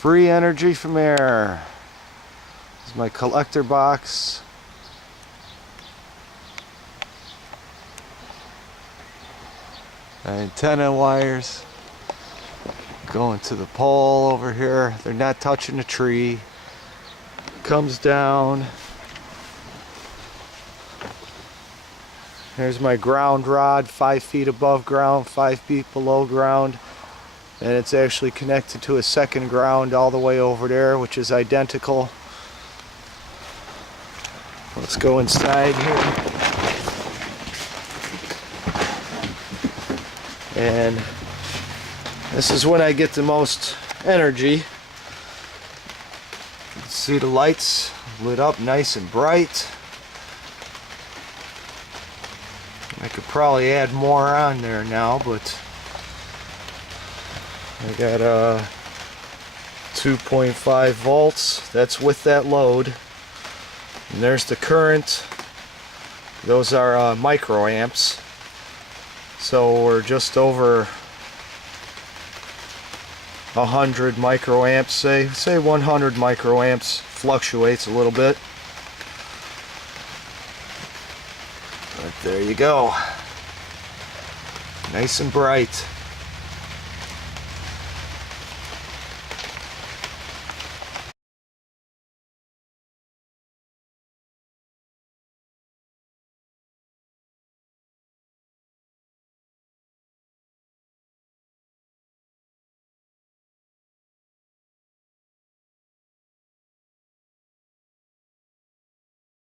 Free energy from air. This is my collector box. Antenna wires going to the pole over here. They're not touching the tree. Comes down. Here's my ground rod, 5 feet above ground, 5 feet below ground. And it's actually connected to a second ground all the way over there, which is identical. Let's go inside here. And this is when I get the most energy. See the lights lit up nice and bright. I could probably add more on there now, but I got 2.5 volts. That's with that load. And there's the current. Those are microamps. So we're just over 100 microamps, say 100 microamps. Fluctuates a little bit. But there you go. Nice and bright.